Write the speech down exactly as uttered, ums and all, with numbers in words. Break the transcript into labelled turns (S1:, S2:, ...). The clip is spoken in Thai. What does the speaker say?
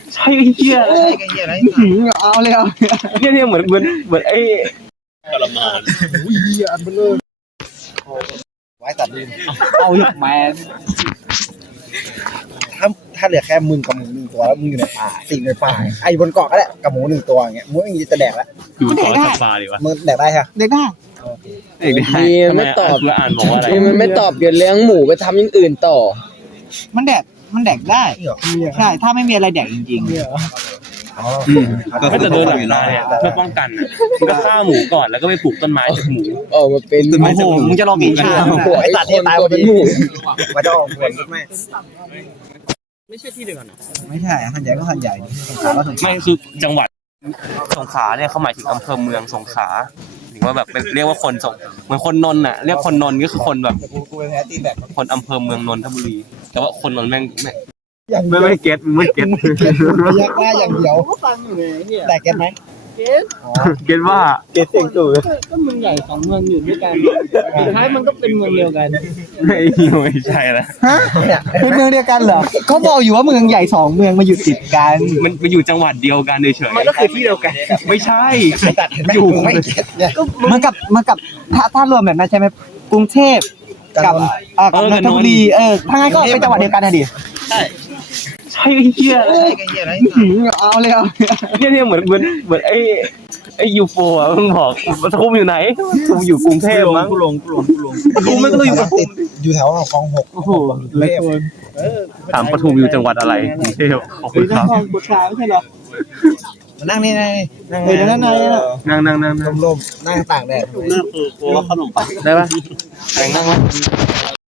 S1: ใช่เหี้ย
S2: ใช่กันเหี้ยอะไร
S3: เอาเลยเอา
S1: เนี่ยเนี่ยเหมือนเหมือนเหมือนไอ้
S4: ทรมาน
S2: อุ้ยเหี้ยอันเบลอไว้ตัดดิน
S3: เอาหยกแมน
S2: ถ้าถ้าเหลือแค่มึงกับหมูหนึ่งตัวแล้วมึงอยู่ในป่าสิ่งในป่าไอ้บนเกาะก็แหละกับหมูหนึ่งตัวอย่างเงี้ยมึงไม่มีจะแดกแล้ว
S4: อยู่ต่อสัปดาห์ดีวะ
S2: มึงแดกได้ใช่
S3: เด็กได้
S1: เด็กได้
S5: ดีมันไม่ตอบ
S4: เพื่ออ่านบอกว่าอะไร
S5: ดีมันไม่ตอบเดี๋ยวเลี้ยงหมูไปทำอย่างอื่นต่อ
S3: มันแดกมันแดกได้
S2: เหรอ
S3: ใช่ถ้าไม่มีอะไรแดกจริง
S2: อ๋อ
S4: ถ้าจะเดินหลังตาเนี่ยเพื่อป้องกันอ่ะมันก็ฆ่าหมูก่อนแล้วก็ไปปลูกต้นไม้จากหมู
S5: ออกมาเป็น
S3: ๆโอ้โหมึงจะรอกี่ชาติ
S2: หัวไอ้ตัดเนี่ยตาย
S5: ค
S2: วัน น
S5: เป็น
S2: นี้
S5: หมู
S2: มันจะออกผลไหม
S4: ไม่ใช่ที่เดียวกัน
S2: ไม่ใช่หันใหญ่ก็หันใหญ่นี่สงขลาก็สงขลา
S4: ไม่คือจังหวัดสงขลาเนี่ยเขาหมายถึงอำเภอเมืองสงขลาถึงว่าแบบเป็นเรียกว่าคนสงเหมือนคนนนท์อ่ะเรียกคนนนท์ก็คือคนแบบ
S2: กูกูไปแพ้ตีแบบ
S4: คนอำเภอเมืองนนทบุรี แต่ว่าคนนนท์แม่งแม่ง
S2: อย่าง
S1: ไม่ไม่เก็ตไม่เก็ต
S2: ยักหน้าอย่างเดียว
S3: ก็ฟังอยู่เลยเนี่ย
S2: แต่เก็ตไหม
S3: เกส
S2: อ๋อ
S1: เก็ตว่าเก็ตเสียงตู่
S3: ก็เมืองใหญ่สองเมืองอยู่ด้วยกันสุดท้ายมันก็เป็นเมืองเดียวกัน
S1: ไม่ไม่ใช่ละ
S3: ฮะเป็นเมืองเดียวกันเหรอก็บอกอยู่ว่าเมืองใหญ่สองเมืองมาอยู่ติดกัน
S4: มันมันอยู่จังหวัดเดียวกันเฉยๆ
S1: มันก็คือที่เดียวกันไม่ใช่
S2: ตัดอยู่ไม่เก็ตเนี่ย
S3: มันกับมันกับถ้าถ้ารวมแบบนั้นใช่ไหมกรุงเทพกับเอ่อกับนนทบุรีเออถ้างั้นก็เป็นจังหวัดเดียวกันนะดิ
S1: ใช่เหี้ย
S2: ใช่กันเหี้ยอะไร
S3: เอาเลยเอา
S1: เนี่ยเนี่ยเหมือนเหมือนเหมือนไอ้ไอ้ยูโฟอ่ะมึงบอกปทุมอยู่ไหนปทุมอยู่กรุงเทพมั้ง
S2: กูลงกูลงกูลงปทุมมันก็อยู่ติดอยู่แถวคลองหก
S3: โอ้โห
S2: เลย
S1: ถามปทุมอยู่จังหวัดอะไรกรุงเทพขอบคุณครับ
S3: คลองบุษราไม่ใช่เหรอ
S2: มานั่งนี่นั่งนี่นั่ง
S3: เออนั่นไงน่ะ
S1: นั่งนั่งนั่งนั่ง
S2: ลมๆนั่งตากแดด
S1: ได้ปะแรงนั่งวะ